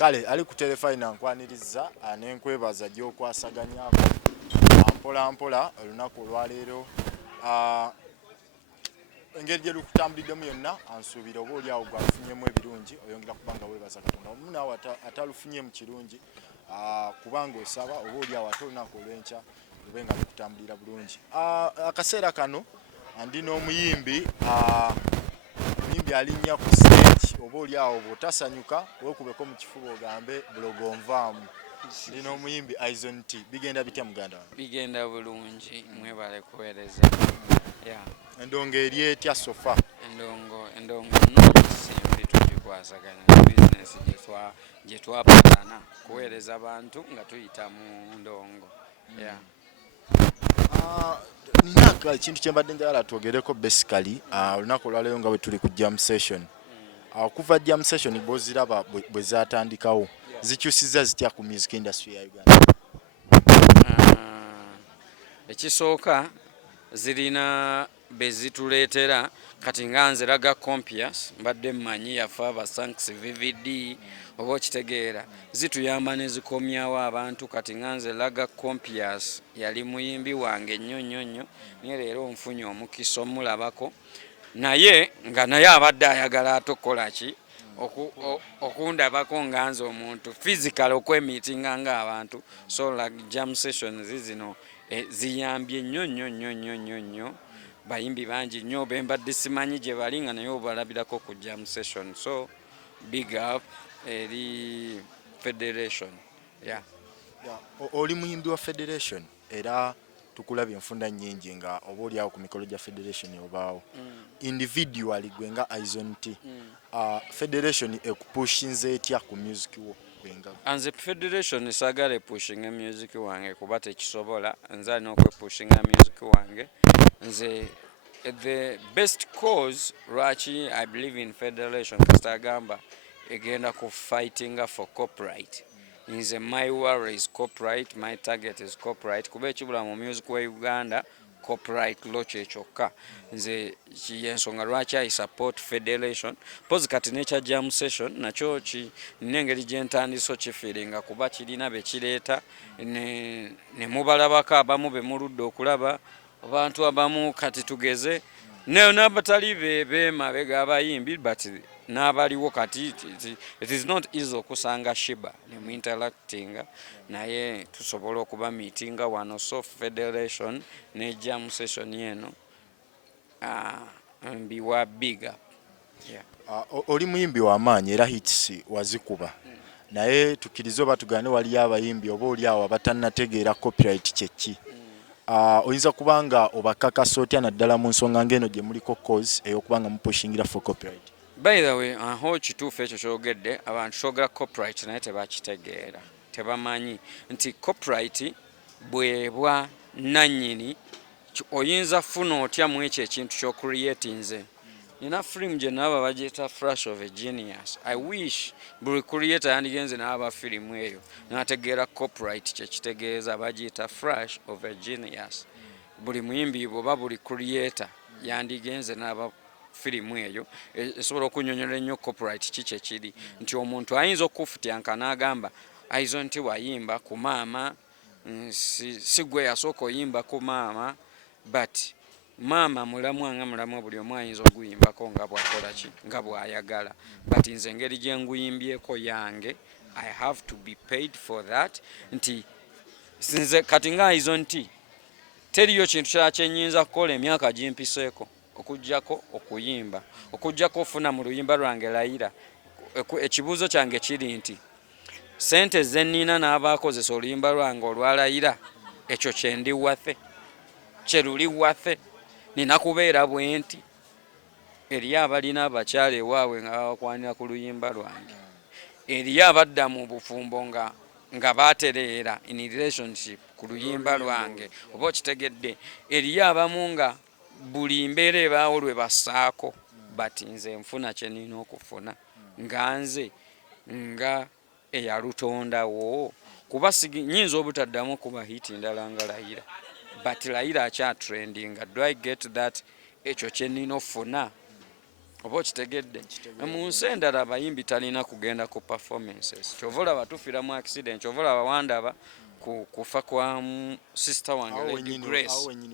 kale ali ku telefayina nkwaniriza nenkwebaza gy'okwasaganyako mpola mpola olunaku olwaleero engeri gye lukutambuliddemu yonna ansuubira oba oli awo gwalufunyemu ebirungi oyongera kubanga weebaza Katonda omu naawe atalufunyemu kirungi kubanga osaba oba oli awo ate olunaku olw'enkya lube nga lukutambulira bulungi. Akaseera kano ndi n'omuyimbi omuyimbi alinnya ku stage oba oli awo bw'otasanyuka weekubeko mu kifuba ogambe bulogo nvaamu. Ndi n'omuyimbi Izon T. Bigenda bitya muganda wange? Bigenda bulungi, mwebale kuweereza. Endongo eri etya sofa? Endongo simpi tugikwasaganya bizinesi gye twapatana kuweereza abantu nga tuyita mu ndongo. Nina ekintu kye mbadde njagala twogereko basically olunaku olwaleero nga bwe tuli ku jam session. Okuva jam session bw'oziraba bwe zaatandikawo zikyusizza zitya ku music industry ya Uganda? Ekisooka zirina bezituleetera kati nga nze Raga Compias mbadde mmanyi yafa aba Sanks VVD oba okitegeera zituyamba ne zikomyawo abantu kati nga nze Raga Compias yali muyimbi wange nnyo naye leero nfunye omukisa omulabako naye abadde ayagala atokola ki okundabako nga nze omuntu physical okwemiitinga ng'abantu so like jam sessions zino ziyambye nnyo bayimbi bangi nnyo bembadde simanyi gye bali nga naye obalabirako ku jam session so big up eri Federation. Oli muyimbi wa Federation era tukulabye enfunda nnyingi nga oba oli awo ku mikolo gya Federation obaawo individually gwe nga Izon T. Federation ekupushinze etya ku music wo gwenga? Anze Federation saagala epushinga music wange kuba tekisobola nze alina okwepushinga music wange nze the best cause lwaki I believe in Federation kasita agamba egenda ku fighting for copyright. Nze my worry is copyright, my target is copyright kuba ekibula mu music wa Uganda copyright law kyekyoka nze yensonga lwaki I support Federation pose kati nekya jam session nakyo n'engeri gye ntandiso kifiringa kuba kirina be kireeta ne mubalabako abamu be muludde okulaba abantu abamu kati tugeze n'abatali beemabega abayimbi but n'abaliwo kati it is not easy okusanga shiba ne mu interacting naye tusobola okuba meetinga wano so Federation ne jam session yeno mbiwa big up. Oli muyimbi w'amaanyi era hits wazikuba naye tukirize oba tugane waliyo abayimbi oba oli awo abatannategeera copyright kyeki oyinza kubanga obakakasa otya naddala mu nsonga ng'eno gye muliko cause ey'okubanga mupushingira for copyright? By the way aho kituufu ekyo kyogedde abantu kyogera copyright naye tebakitegeera tebamanyi nti copyright bwebwa nannyini oyinza funa otya mu ekyo ekintu ky'ocreatinze nina film gye naaba bagiyita Flash of a Genius. I wish buli creator yandigenze n'aba firimu eyo n'ategeera copyright kyekitegeeza bagiyita Flash of a Genius. Buli muyimbi oba buli creator yandigenze n'aba firimu eyo esobola okunnyonnyola ennyo copyright ki kyekiri nti omuntu ayinza okufutyanka n'agamba Izon T wayimba ku maama si gwe yasooka oyimba ku maama but maama mulamwanga mulamu buli omu ayinza oguyimbako nga bw'akola ki nga bw'ayagala but nze engeri gye nguyimbyeko yange I have to be paid for that nti sinze kati nga Izon T teriyo kintu kyala kyenyinza kukola emyaka gimpiseeko okujjako okuyimba okujjako ofuna mu luyimba lwange layira ekibuuzo kyange kiri nti sente zennina n'abakozesa oluyimba lwange olwalayira ekyo kyendi wathe kyeruli wathe nina kubeera bwe nti eriyo abalina abakyala ewaabwe nga babakwanira ku luyimba lwange eriyo abadda mu bufumbo nga batereera in relationship ku luyimba lwange oba okitegedde eriyo abamu nga buli mbeera ebaawo lwe bassaako but nze nfuna kye nina okufuna nga nze nga eyalutondawo kuba nyinza obutaddamu kuba hiti ndala nga layira but layira akyatrendinga do I get that ekyo kye nina ofuna oba okitegedde mu nsi endala abayimbi talina kugenda ku performances kyova olaba tufiira mu accident kyova olaba wandaba kufa kwa sister wange Lady Grace